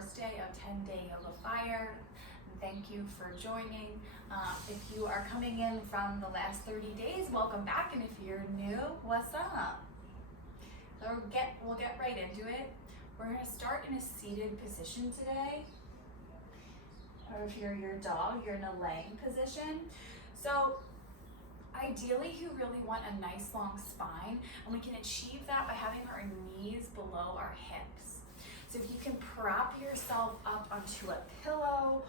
first day of 10-Day Yoga Fire. Thank you for joining. If you are coming in from the last 30 days, welcome back. And if you're new, what's up? So we'll get right into it. We're gonna start in a seated position today. Or if you're your dog, you're in a laying position. So ideally, you really want a nice long spine, and we can achieve that by having our knees below our hips. So if you can prop yourself up onto a pillow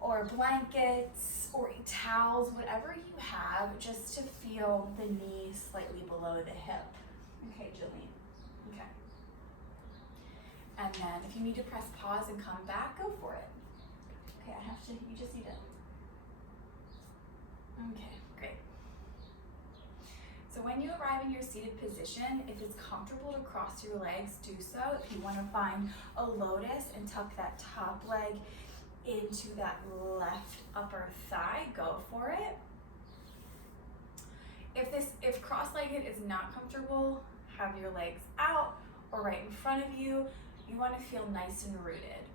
or blankets or towels, whatever you have, just to feel the knees slightly below the hip. Okay, Jolene. Okay. And then if you need to press pause and come back, go for it. Okay, you just need to. Okay, great. So when you arrive in your seated position, if it's comfortable to cross your legs, do so. If you want to find a lotus and tuck that top leg into that left upper thigh, go for it. If cross-legged is not comfortable, have your legs out or right in front of you. You want to feel nice and rooted.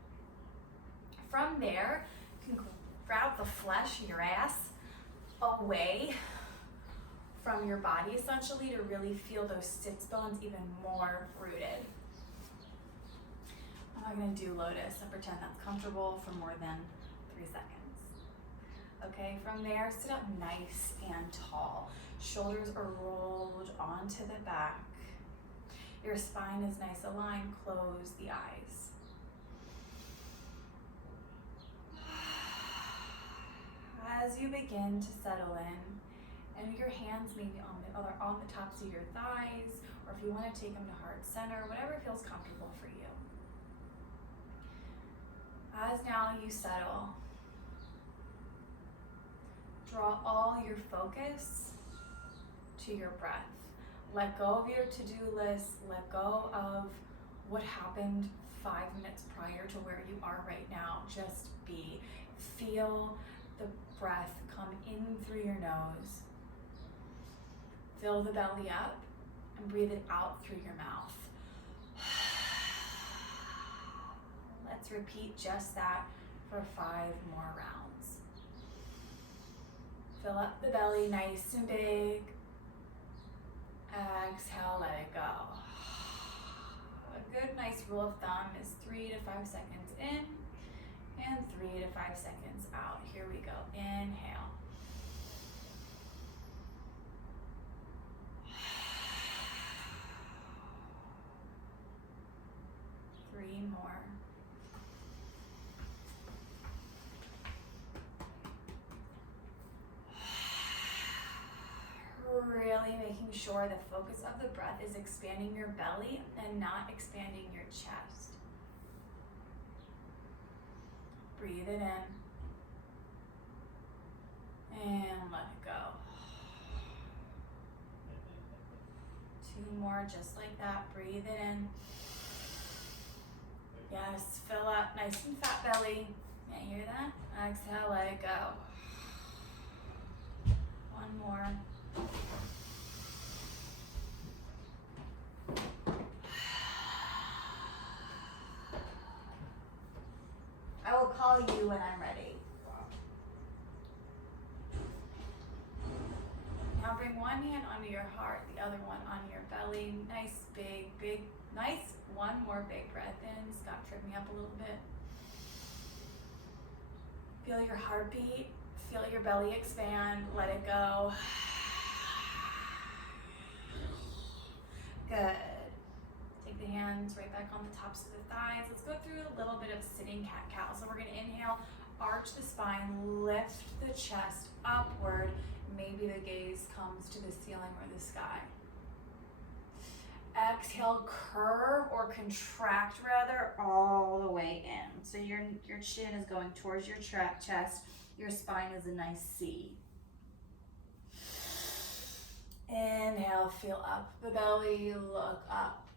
From there, you can grab the flesh, your ass, away from your body essentially to really feel those sits bones even more rooted. I'm not going to do lotus. I pretend that's comfortable for more than 3 seconds. Okay, from there, sit up nice and tall. Shoulders are rolled onto the back. Your spine is nice aligned. Close the eyes. As you begin to settle in, and your hands maybe on the tops of your thighs, or if you want to take them to heart center, whatever feels comfortable for you. As now you settle, draw all your focus to your breath. Let go of your to-do list. Let go of what happened 5 minutes prior to where you are right now. Just be. Feel the breath come in through your nose. Fill the belly up and breathe it out through your mouth. Let's repeat just that for 5 more rounds. Fill up the belly nice and big. Exhale, let it go. A good nice rule of thumb is 3 to 5 seconds in and 3 to 5 seconds out. Here we go. Inhale. Three more. Really making sure the focus of the breath is expanding your belly and not expanding your chest. Breathe it in and let it go. 2 more just like that. Breathe it in. Yes, fill up nice and fat belly. Yeah, you hear that? Exhale, let it go. 1 more. I will call you when I'm ready. Now bring one hand onto your heart, the other one on your belly. Nice, big, nice. 1 more big breath in. Scott, trip me up a little bit. Feel your heartbeat. Feel your belly expand. Let it go. Good. Take the hands right back on the tops of the thighs. Let's go through a little bit of sitting cat-cow. So we're going to inhale, arch the spine, lift the chest upward. Maybe the gaze comes to the ceiling or the sky. Exhale, curve or contract rather all the way in. So your chin is going towards your chest. Your spine is a nice C. Inhale, feel up the belly, look up.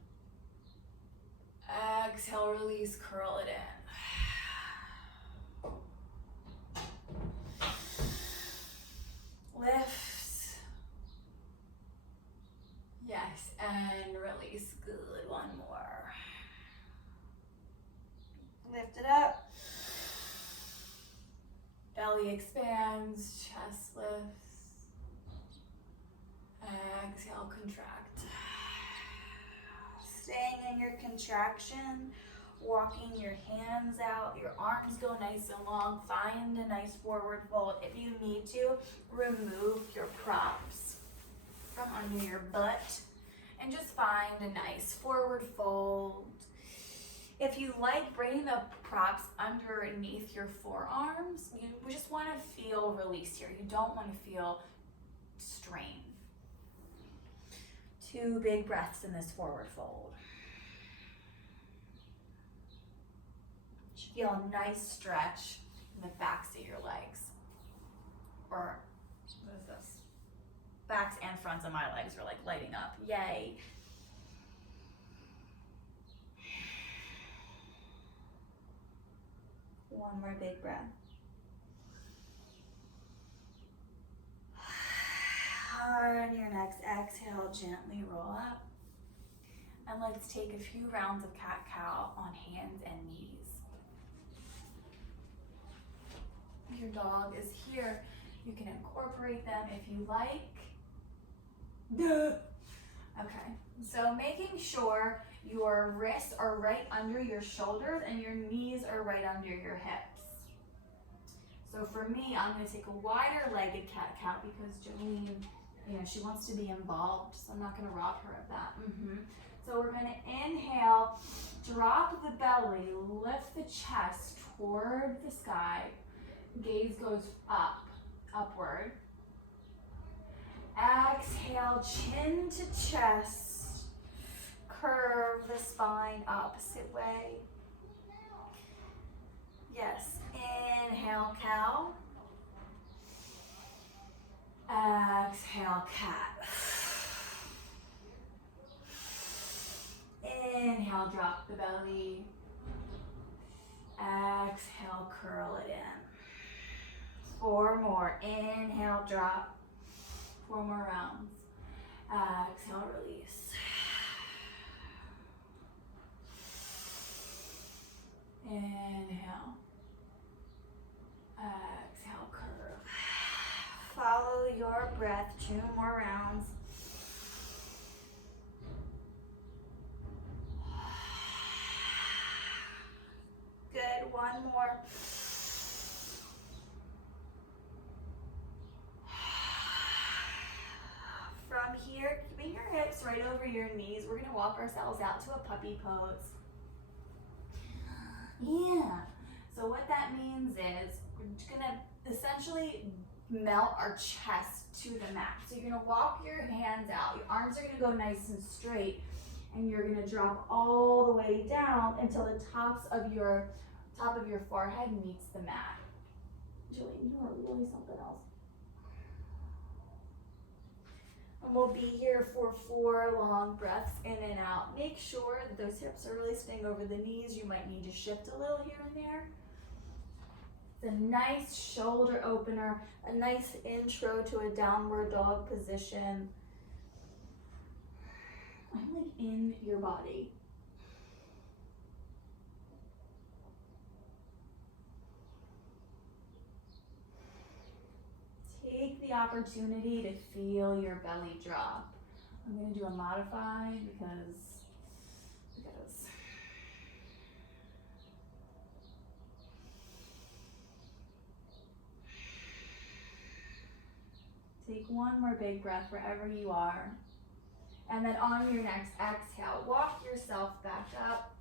Exhale, release, curl it in. Lift. Yes, and release. Good, 1 more. Lift it up. Belly expands, chest lifts. Exhale, contract. Staying in your contraction, walking your hands out, your arms go nice and long. Find a nice forward fold. If you need to, remove your props from under your butt and just find a nice forward fold. If you like bringing the props underneath your forearms, you just want to feel release here. You don't want to feel strain. 2 big breaths in this forward fold. Feel a nice stretch in the backs of your legs. Or, what is this? Backs and fronts of my legs are like lighting up. Yay. One more big breath. On your next exhale, gently roll up. And let's take a few rounds of cat-cow on hands and knees. Your dog is here. You can incorporate them if you like. Okay, so making sure your wrists are right under your shoulders and your knees are right under your hips. So for me, I'm going to take a wider legged cat-cow because Jolene, she wants to be involved, so I'm not going to rob her of that. So we're going to inhale, drop the belly, lift the chest toward the sky. Gaze goes up, upward. Exhale, chin to chest. Curve the spine opposite way. Yes, inhale, cow. Exhale, cat. Inhale, drop the belly. Exhale, curl it in. 4 more. Inhale, drop. 4 more rounds. Exhale, release. Inhale. Exhale, curve. Follow your breath. 2 more rounds. Good. 1 more. From here, keeping your hips right over your knees, we're gonna walk ourselves out to a puppy pose. Yeah, so what that means is we're gonna essentially melt our chest to the mat. So you're gonna walk your hands out, your arms are gonna go nice and straight, and you're gonna drop all the way down until the top of your forehead meets the mat. Julie, you are really something else. And we'll be here for 4 long breaths in and out. Make sure that those hips are really staying over the knees. You might need to shift a little here and there. It's a nice shoulder opener, a nice intro to a downward dog position. I'm like in your body. Take the opportunity to feel your belly drop. I'm going to do a modified because take 1 more big breath wherever you are. And then on your next exhale, walk yourself back up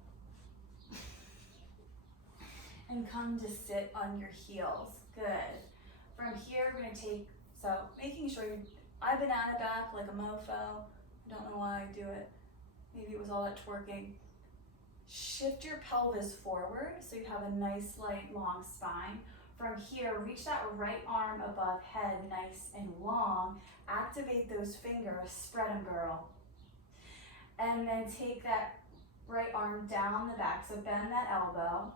and come to sit on your heels. Good. From here, we're going to take, so making sure I banana back like a mofo. I don't know why I do it. Maybe it was all that twerking. Shift your pelvis forward so you have a nice, light, long spine. From here, reach that right arm above head, nice and long. Activate those fingers, spread them, girl. And then take that right arm down the back, so bend that elbow.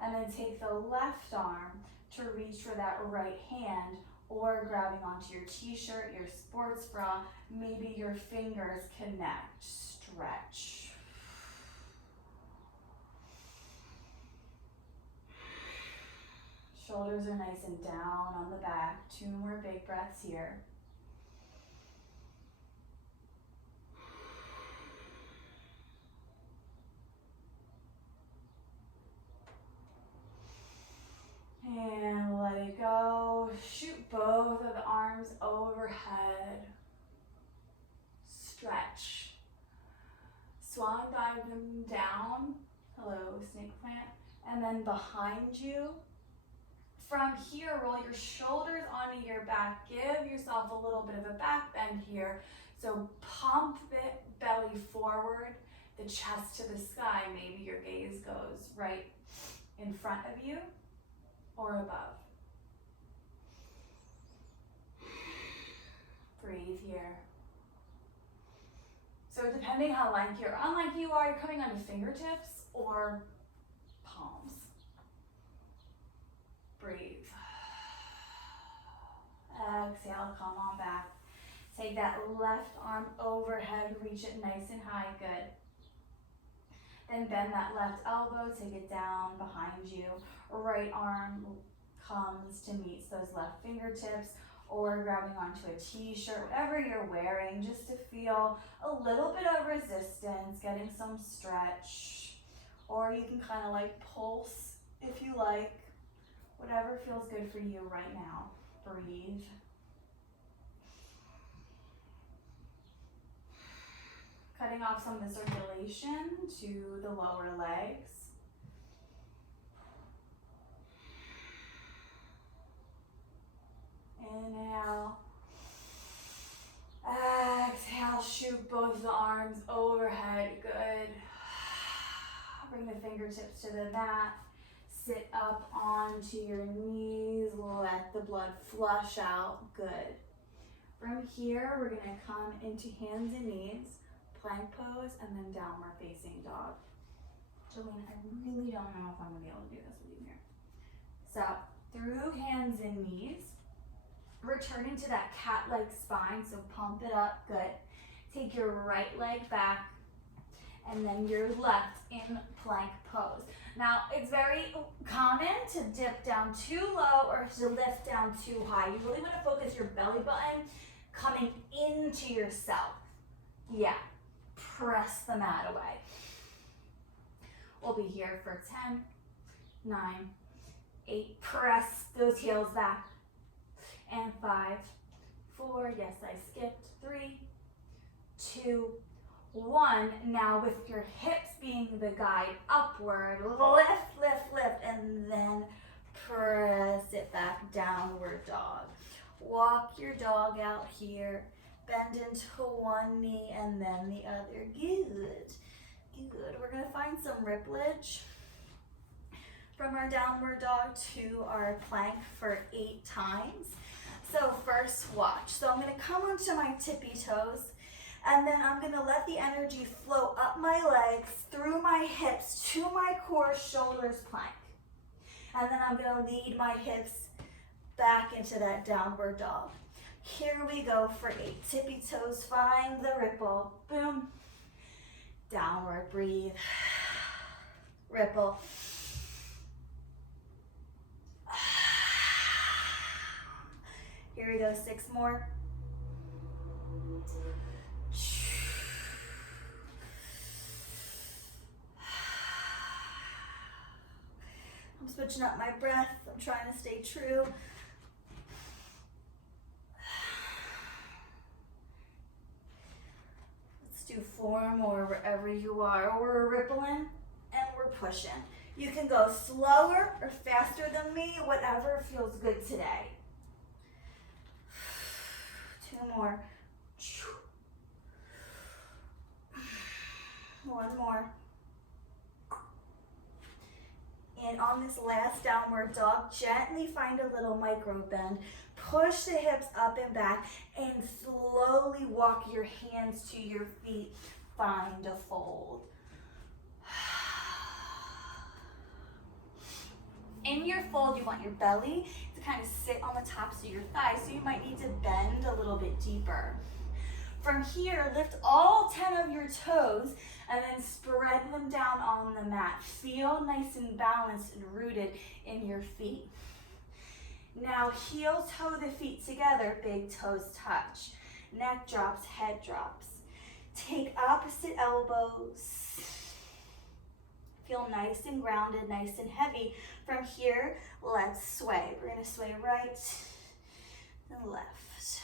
And then take the left arm to reach for that right hand, or grabbing onto your t-shirt, your sports bra, maybe your fingers connect, stretch. Shoulders are nice and down on the back. 2 more big breaths here. And let it go. Shoot both of the arms overhead. Stretch. Swan dive them down. Hello, snake plant. And then behind you. From here, roll your shoulders onto your back. Give yourself a little bit of a back bend here. So pump the belly forward, the chest to the sky. Maybe your gaze goes right in front of you or above. Breathe here. So depending how lanky or unlanky you are, you're coming onto fingertips or palms. Breathe. Exhale, come on back. Take that left arm overhead, reach it nice and high, good. Then bend that left elbow, take it down behind you. Right arm comes to meet those left fingertips, or grabbing onto a t-shirt, whatever you're wearing, just to feel a little bit of resistance, getting some stretch. Or you can kind of like pulse if you like, whatever feels good for you right now. Breathe. Cutting off some of the circulation to the lower legs. Inhale. Exhale, shoot both the arms overhead, good. Bring the fingertips to the mat. Sit up onto your knees, let the blood flush out, good. From here, we're gonna come into hands and knees, plank pose, and then downward facing dog. Jolene, I really don't know if I'm gonna be able to do this with you here. So, through hands and knees, returning to that cat-like spine, so pump it up, good. Take your right leg back, and then your left in plank pose. Now, it's very common to dip down too low or to lift down too high. You really want to focus your belly button coming into yourself. Yeah, press the mat away. We'll be here for 10, 9, 8, press those heels back. And 5, 4, yes, I skipped, 3, 2, 1. Now with your hips being the guide upward, lift, lift, lift, and then press it back, downward dog. Walk your dog out here, bend into one knee and then the other, good, good. We're gonna find some ripplage from our downward dog to our plank for 8 times. So first watch. So I'm gonna come onto my tippy toes, and then I'm gonna let the energy flow up my legs, through my hips, to my core, shoulders, plank. And then I'm gonna lead my hips back into that downward dog. Here we go for 8. Tippy toes, find the ripple, boom. Downward, breathe, ripple. Here we go, 6 more. I'm switching up my breath. I'm trying to stay true. Let's do 4 more wherever you are. We're rippling and we're pushing. You can go slower or faster than me, whatever feels good today. 2 more. 1 more. And on this last downward dog, gently find a little micro bend. Push the hips up and back and slowly walk your hands to your feet. Find a fold. In your fold, you want your belly to kind of sit on the tops of your thighs, so you might need to bend a little bit deeper. From here, lift all 10 of your toes and then spread them down on the mat. Feel nice and balanced and rooted in your feet. Now heel toe the feet together, big toes touch. Neck drops, head drops. Take opposite elbows. Feel nice and grounded, nice and heavy. From here, let's sway. We're gonna sway right and left.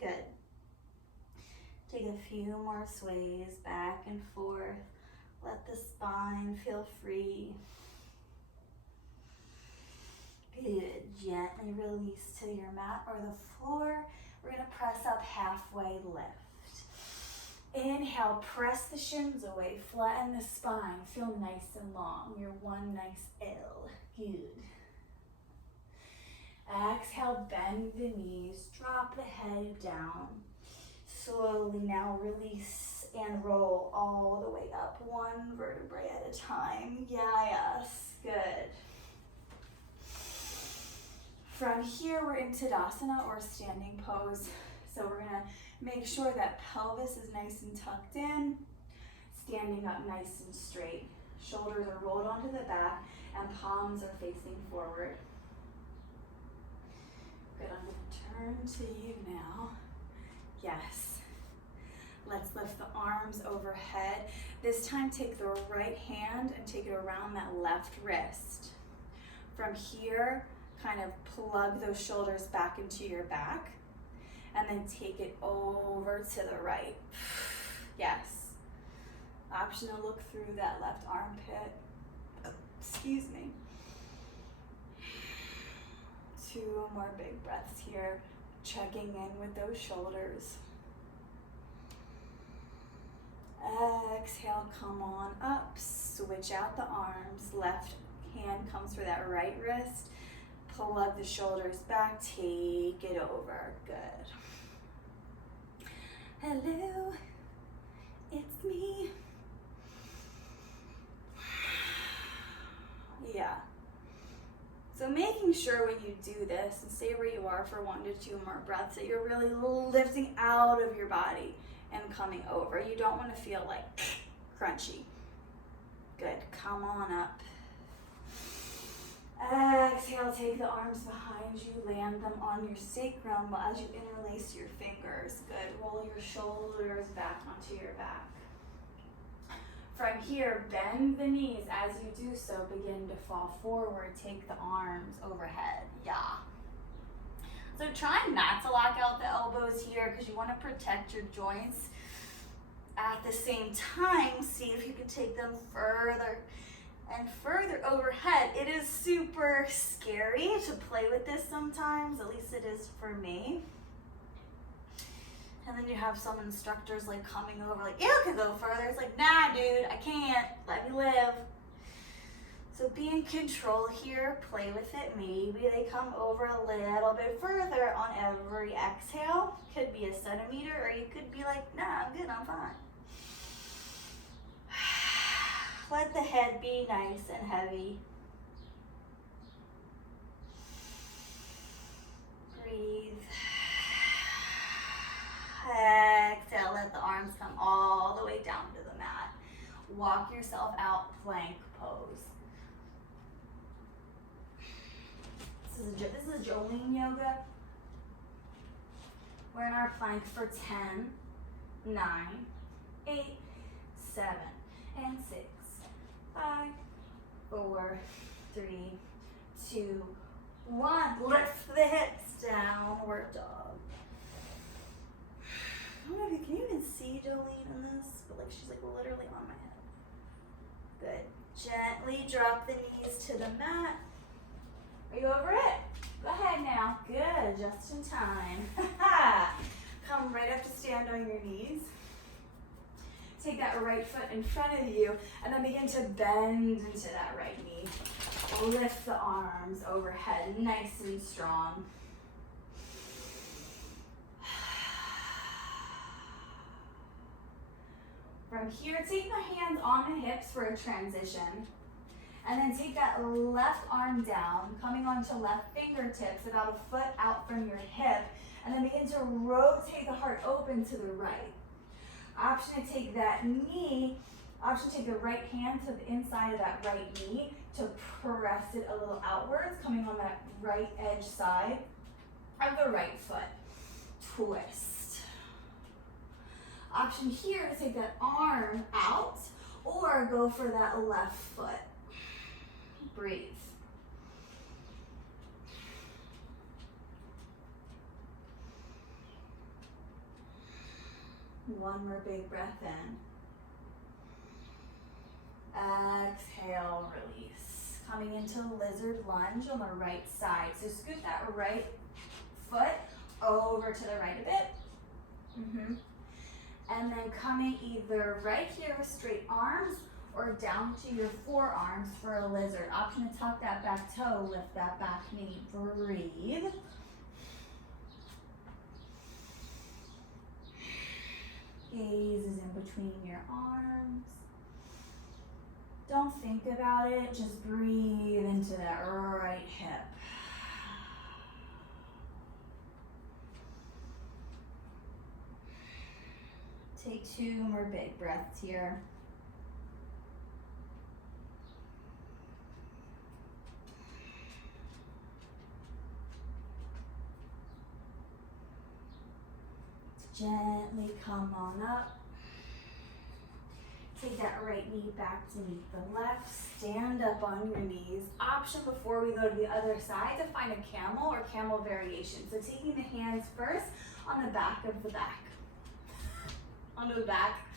Good. Take a few more sways back and forth. Let the spine feel free. Good. Gently release to your mat or the floor. We're going to press up halfway, lift. Inhale, press the shins away, flatten the spine. Feel nice and long. Your one nice L. Good. Exhale, bend the knees, drop the head down. Slowly now release and roll all the way up, one vertebrae at a time. Yes, good. From here, we're in Tadasana or standing pose. So we're gonna make sure that pelvis is nice and tucked in, standing up nice and straight. Shoulders are rolled onto the back and palms are facing forward. Good, I'm gonna turn to you now. Yes. Let's lift the arms overhead. This time take the right hand and take it around that left wrist. From here, kind of plug those shoulders back into your back and then take it over to the right. Yes. Option to look through that left armpit. Excuse me. 2 more big breaths here, checking in with those shoulders. Exhale, come on up, switch out the arms. Left hand comes for that right wrist. Plug the shoulders back, take it over. Good. Hello, it's me. Yeah. So making sure when you do this, and stay where you are for 1 to 2 more breaths, that you're really lifting out of your body and coming over. You don't want to feel like crunchy. Good, come on up. Exhale, take the arms behind you, land them on your sacrum as you interlace your fingers. Good, roll your shoulders back onto your back. From here, bend the knees. As you do so, begin to fall forward. Take the arms overhead. Yeah. So try not to lock out the elbows here because you want to protect your joints. At the same time, see if you can take them further and further overhead. It is super scary to play with this sometimes, at least it is for me. And then you have some instructors like coming over like, you can go further. It's like, nah, dude, I can't. Let me live. So be in control here. Play with it. Maybe they come over a little bit further on every exhale. Could be a centimeter, or you could be like, nah, I'm good, I'm fine. Let the head be nice and heavy. Breathe. Exhale, let the arms come all the way down to the mat. Walk yourself out, plank pose. This is Jolene yoga. We're in our plank for 10, 9, 8, 7, and 6, 5, 4, 3, 2, 1. Lift the hips, downward dog. I don't know if you can even see Jolene in this, but like she's like literally on my head. Good. Gently drop the knees to the mat. Are you over it? Go ahead now. Good, just in time. Come right up to stand on your knees. Take that right foot in front of you and then begin to bend into that right knee. Lift the arms overhead, nice and strong. From here, take the hands on the hips for a transition. And then take that left arm down, coming onto left fingertips, about a foot out from your hip. And then begin to rotate the heart open to the right. Option to take that knee, option to take the right hand to the inside of that right knee to press it a little outwards, coming on that right edge side of the right foot. Twist. Option here to take that arm out or go for that left foot. Breathe. One more big breath in. Exhale, release. Coming into lizard lunge on the right side. So scoot that right foot over to the right a bit. And then coming either right here with straight arms or down to your forearms for a lizard. Option to tuck that back toe, lift that back knee. Breathe. Gaze is in between your arms. Don't think about it, just breathe into that right hip. Take 2 more big breaths here. Gently come on up. Take that right knee back to meet the left. Stand up on your knees. Option before we go to the other side to find a camel or camel variation. So taking the hands first on the back of the back. Onto the back.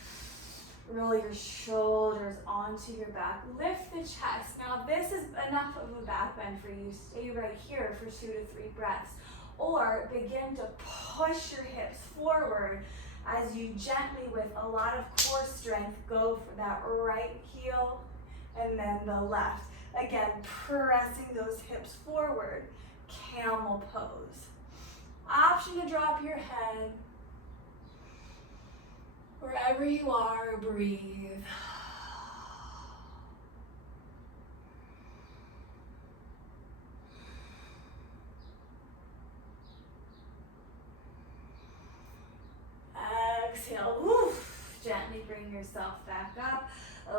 Roll your shoulders onto your back. Lift the chest. Now this is enough of a back bend for you. Stay right here for 2 to 3 breaths. Or begin to push your hips forward as you gently, with a lot of core strength, go for that right heel and then the left. Again, pressing those hips forward. Camel pose. Option to drop your head. Wherever you are, breathe. Exhale, woof. Gently bring yourself back up.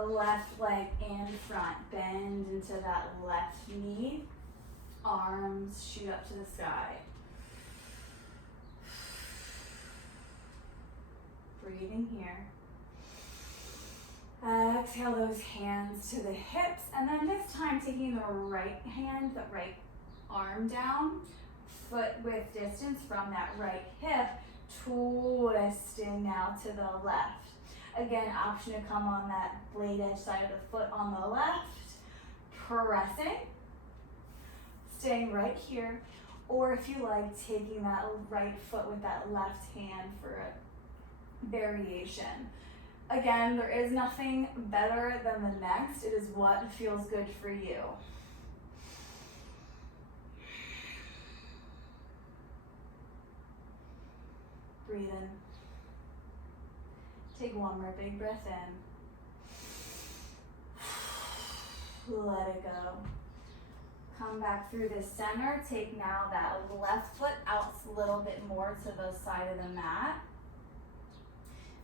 Left leg in front, bend into that left knee. Arms shoot up to the sky. Breathing here. Exhale those hands to the hips, and then this time taking the right hand, the right arm down, foot width distance from that right hip, twisting now to the left. Again, option to come on that blade edge side of the foot on the left, pressing, staying right here, or if you like, taking that right foot with that left hand for a variation. Again, there is nothing better than the next. It is what feels good for you. Breathe in. Take 1 more big breath in. Let it go. Come back through the center. Take now that left foot out a little bit more to the side of the mat.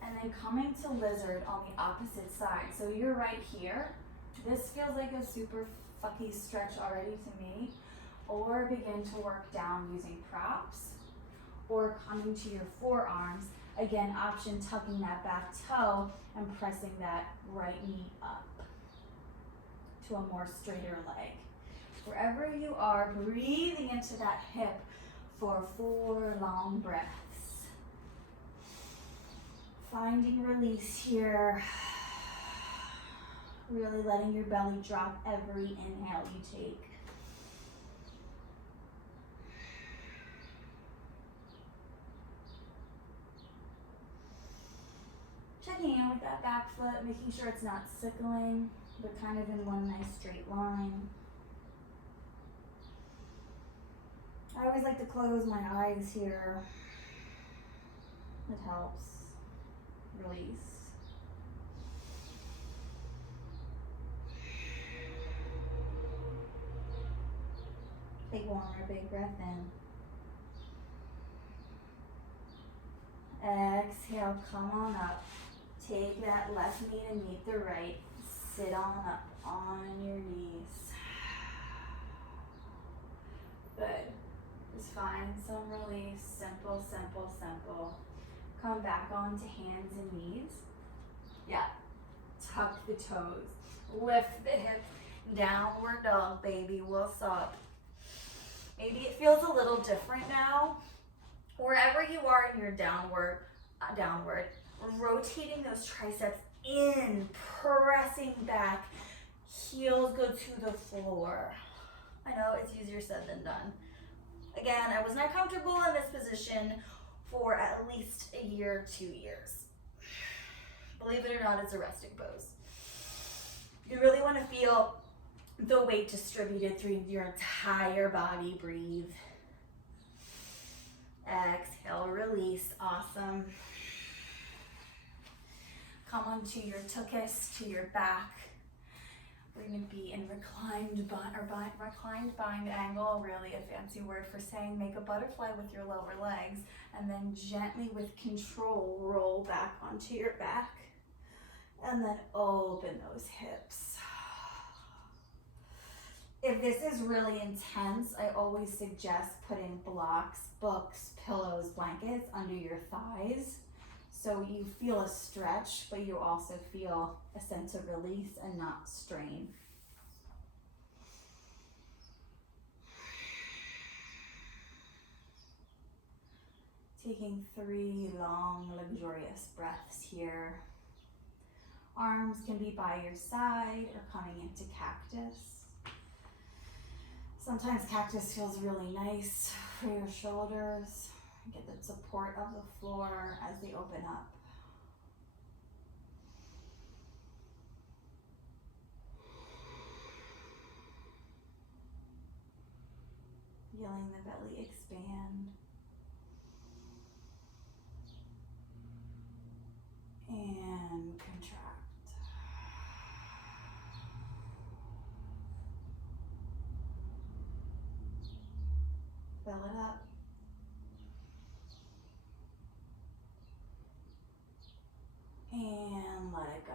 And then coming to lizard on the opposite side. So you're right here. This feels like a super fucky stretch already to me. Or begin to work down using props. Or coming to your forearms. Again, option tucking that back toe and pressing that right knee up to a more straighter leg. Wherever you are, breathing into that hip for 4 long breaths. Finding release here. Really letting your belly drop every inhale you take. Checking in with that back foot, making sure it's not sickling, but kind of in one nice straight line. I always like to close my eyes here. It helps. Release. Take 1 more big breath in. Exhale, come on up. Take that left knee to meet the right. Sit on up on your knees. Good. Just find some release. Simple, simple, simple. Come back onto hands and knees. Yeah. Tuck the toes. Lift the hips. Downward dog, baby. What's up? Maybe it feels a little different now. Wherever you are in your downward, rotating those triceps in, pressing back, heels go to the floor. I know it's easier said than done. Again, I was not comfortable in this position for at least a year, 2 years. Believe it or not, it's a resting pose. You really want to feel the weight distributed through your entire body. Breathe. Exhale, release. Awesome. Come onto your tuchus, to your back. We're going to be in reclined bind angle, really a fancy word for saying make a butterfly with your lower legs, and then gently with control roll back onto your back, and then open those hips. If this is really intense, I always suggest putting blocks, books, pillows, blankets under your thighs so you feel a stretch, but you also feel a sense of release and not strain. Taking 3 long, luxurious breaths here. Arms can be by your side or coming into cactus. Sometimes cactus feels really nice for your shoulders. Get the support of the floor as they open up. Feeling the belly expand. And contract. Fill it up. And let it go.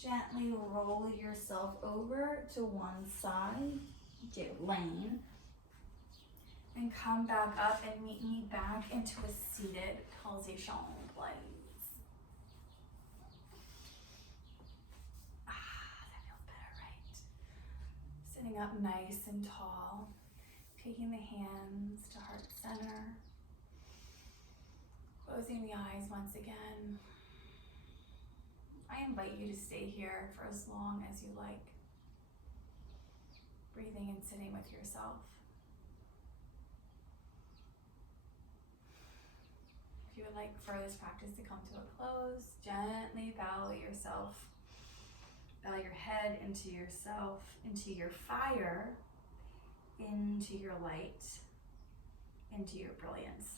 Gently roll yourself over to one side, lane, and come back up and meet me back into a seated position, please. That feels better, right? Sitting up nice and tall, taking the hands to heart center, closing the eyes once again. I invite you to stay here for as long as you like, breathing and sitting with yourself. If you would like for this practice to come to a close, gently bow yourself, bow your head into yourself, into your fire, into your light, into your brilliance.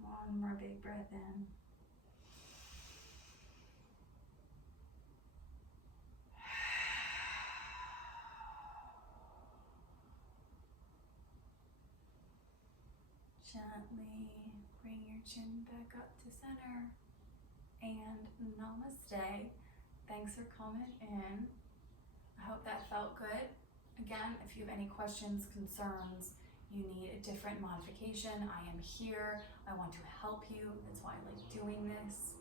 One more big breath in. Gently bring your chin back up to center, and namaste. Thanks for coming in. I hope that felt good. Again, if you have any questions, concerns, you need a different modification, I am here. I want to help you. That's why I like doing this.